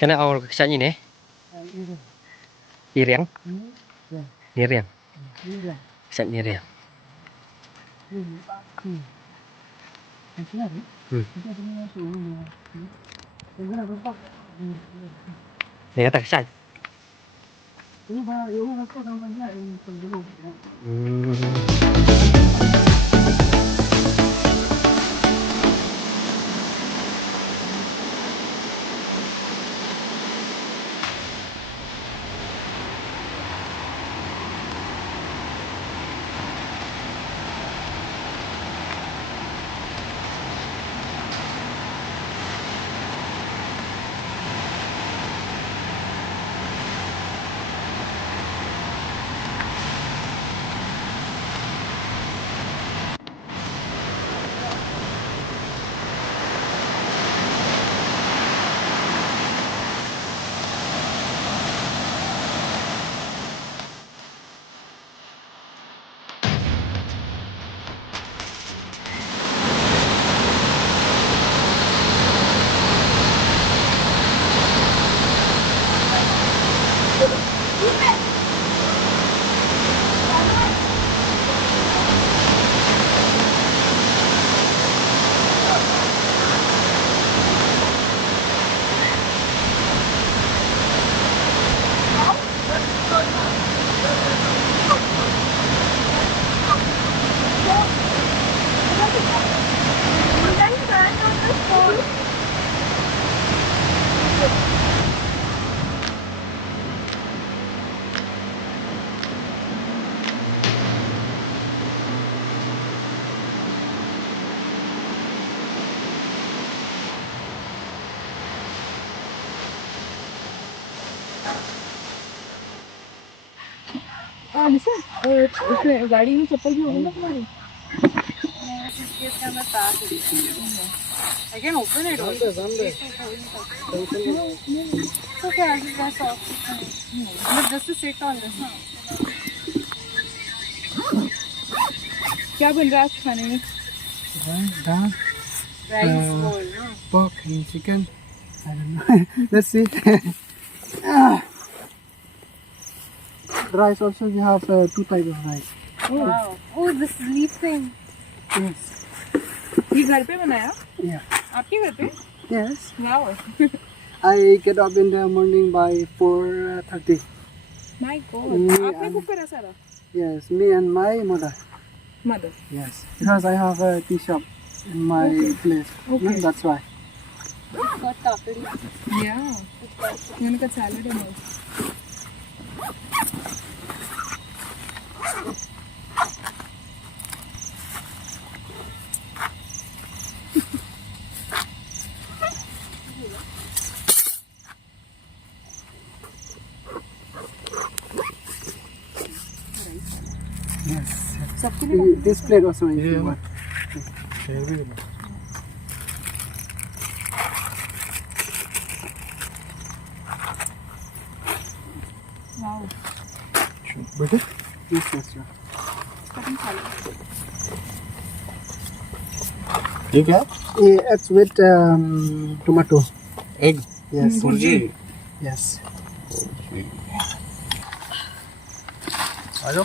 Cái này ở khách sạn gì nè? Irian. Irian. Khách sạn Irian. Đây là khách sạn. listen, गाड़ी में चप्पल भी होगी ना तुम्हारी? I can open it also. Okay, I'll just press off. But just to sit on this, ना. क्या बन रहा है आज खाने में? Dal, Rice bowl, ना? pork and chicken. I don't know. Let's see. Ah. Rice also we have two types of rice. Oh, wow. Oh, this leaf thing. Yes. ये घर पे बनाया? Yeah. आपके घर पे? Yes. Wow. I get up in the morning by 4:30. My God. आपने cook करा सारा? Yes, me and my mother. Mother. Yes, because I have a tea shop in my place. Okay. No, that's why. Got tapadi. Yeah. मैंने कहा salad है most. Yes. सबके लिए This plate also is one. Wow. Better? Yes, yes, sir. Cutting salad. ये क्या? It's with tomato. Egg Yes. Bhurji Yes. आ जाओ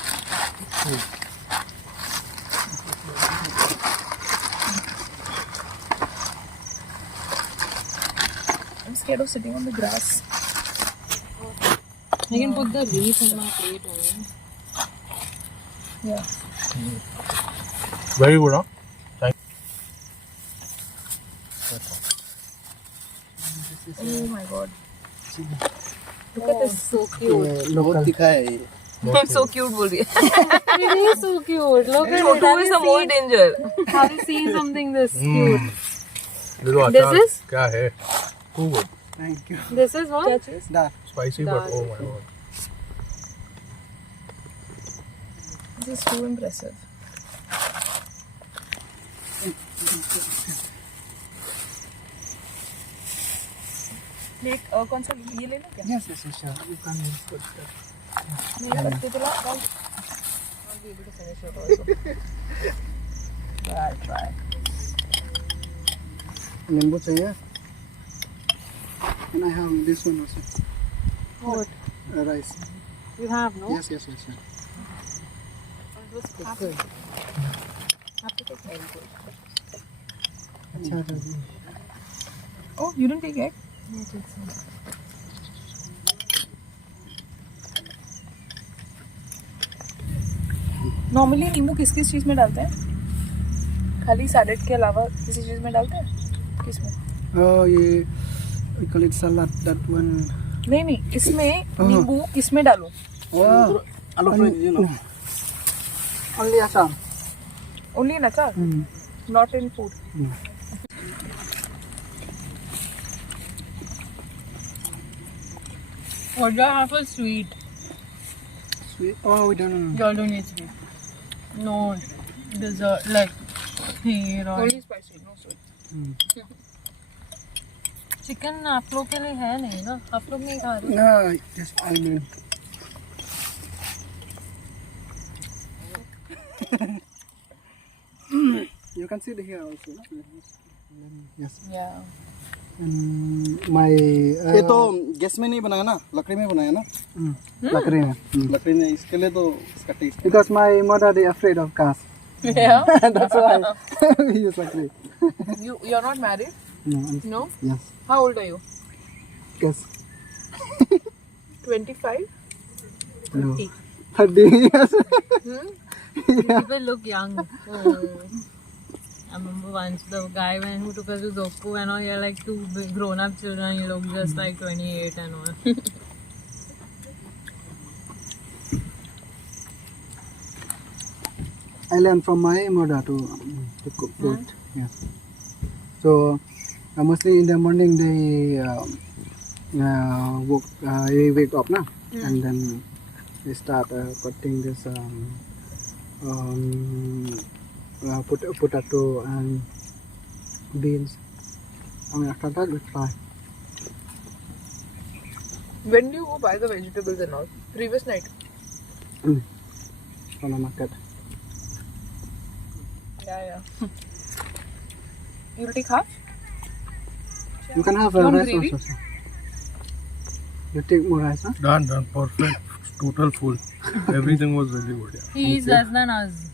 I'm scared of sitting on the grass. I can put the leaf in my plate only. Yeah. Very good हाँ Oh my God. Look at this. So cute. Local. दिखा है ये I'm so cute बोल रही है. It is so cute. Look at it. Chotu is the most danger. Have you seen something this cute? Low This अचार is? क्या है good Thank you. This is what? That. Spicy but oh my God This is too impressive. Plate कौन सा ये लेना क्या? Yes, yes, yes, sure. You can put that. नहीं रखते तो ला. I'll be able to finish it also. But I'll try. नींबू चाहिए? And I have this one also. What? Rice. You have, no? Yes. अच्छा दादी. Oh, you didn't take egg? Normally नींबू किस किस चीज में डालते हैं? खाली सैलेड के अलावा किसी चीज में डालते हैं? किस में? Oh, ये we call it salad. That one. नहीं इसमें नींबू किस में डालूं? Oh, only Assam. Only in achar, not in food. Or do I have a sweet? Sweet. Oh, we don't know. Y'all don't need sweet. No dessert like kheer or only spicy, no sweet. Chicken आप लोग के लिए है नहीं ना, आप लोग नहीं खा रहे. No, just I mean. You can see the here also. No? Yes. Yeah. And my. ये तो गैस में नहीं बनाया ना, लकड़ी में बनाया ना. लकड़ी में. लकड़ी में इसके लिए तो इसका test. Because my mother they afraid of gas. Yeah. That's why we use lakri. You're not married? No. No. Yes. How old are you? Yes. 25. No. 30 years. People look young. I remember once the guy who took us to Zokku and all, you're like two grown-up children, you look just like 28 and all. I learned from my mother to cook food. Yes. So mostly in the morning they wake up na, and then they start cutting this potato and beans. And after that we fry. When do you go buy the vegetables and all? Previous night? From the market. Yeah. You'll take half? You can have You want rice gravy? also. Sir. You take more rice, huh? Done. Perfect. Total full. Everything was really good. Yeah. He is less than us.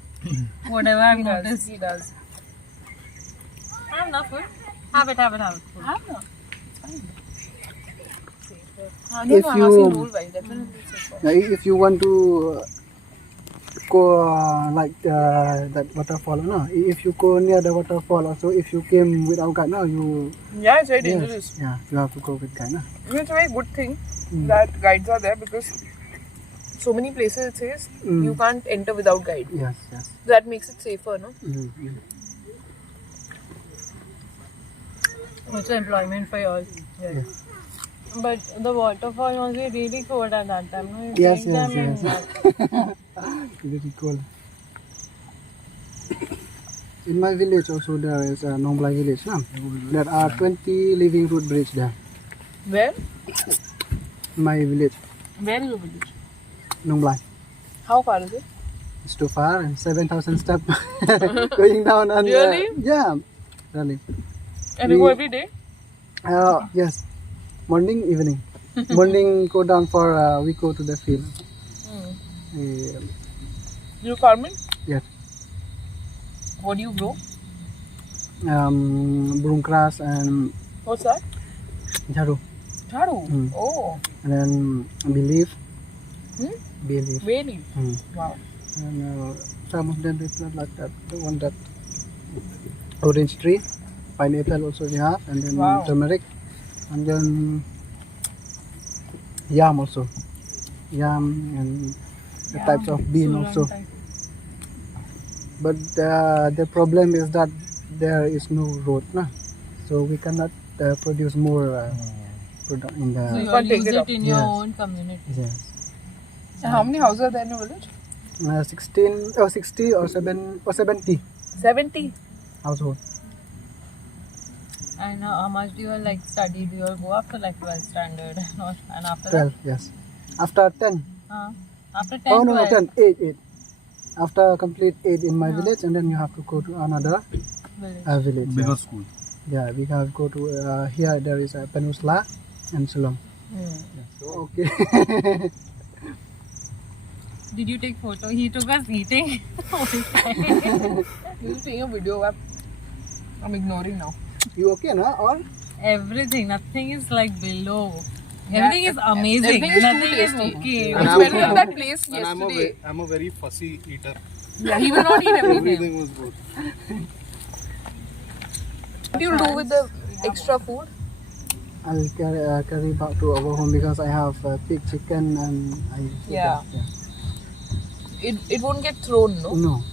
Whatever I've noticed. He does. I have enough food. Have it. Have enough. If I'm you- asking rule-wise, definitely safer. Now, if you want to go like that waterfall, no? If you go near the waterfall, also if you came without guide, no, you Yeah, it's very yes, dangerous. yeah, you have to go with guide, no? It's a very good thing that guides are there because so many places it says you can't enter without guide. Yes. That makes it safer, no? Also employment for all. Yes. But the waterfall was really cold at that time. No? Yes. Very cool. In my village also there is a Nongblai village, no? There are 20 living root bridge there. Where? In my village, Where is the village? Nongblai. How far is it? It's too far, 7,000 steps going down and Really? yeah, really. And you go every day? Yes, morning, evening. Morning go down for we go to the field. You farming? Yes. What do you grow? Broom grass and What's that? jaru, Chadu. Oh, and then bee leaf. Hmm? Bee leaf. really? Mm. Wow. And some of them they plant like that. The one that orange tree, pineapple also we have, and then Wow. turmeric, and then yam also, yam and the types of bean also. But the problem is that there is no road, na? So we cannot produce more product in So the. you all use it it up. in your Yes. own community. Yes. And how many houses are there in your village? 16 or 60 or 70 70. household. And how much do you all like study? Do you all go after like 12th standard and after 12, yes. After 10. that? After 10, Oh no, 12. 10, 8. After complete 8 in my village, and then you have to go to another Village. village. Bigger Yes. school. Yeah, we have go to here. There is a Peninsula, and Shillong. Okay. Did you take photo? He took us eating. You're taking a video. I'm ignoring now. You okay, na? Or Everything. Nothing is like below. Everything is amazing. everything is too Nothing is tasty. okay. We went to that place And yesterday. I'm a very fussy eater. Yeah, he will not eat everything. Everything was good. What do you do with the extra food? I'll carry back to our home because I have pig, chicken, and I. Yeah. It won't get thrown, no? No.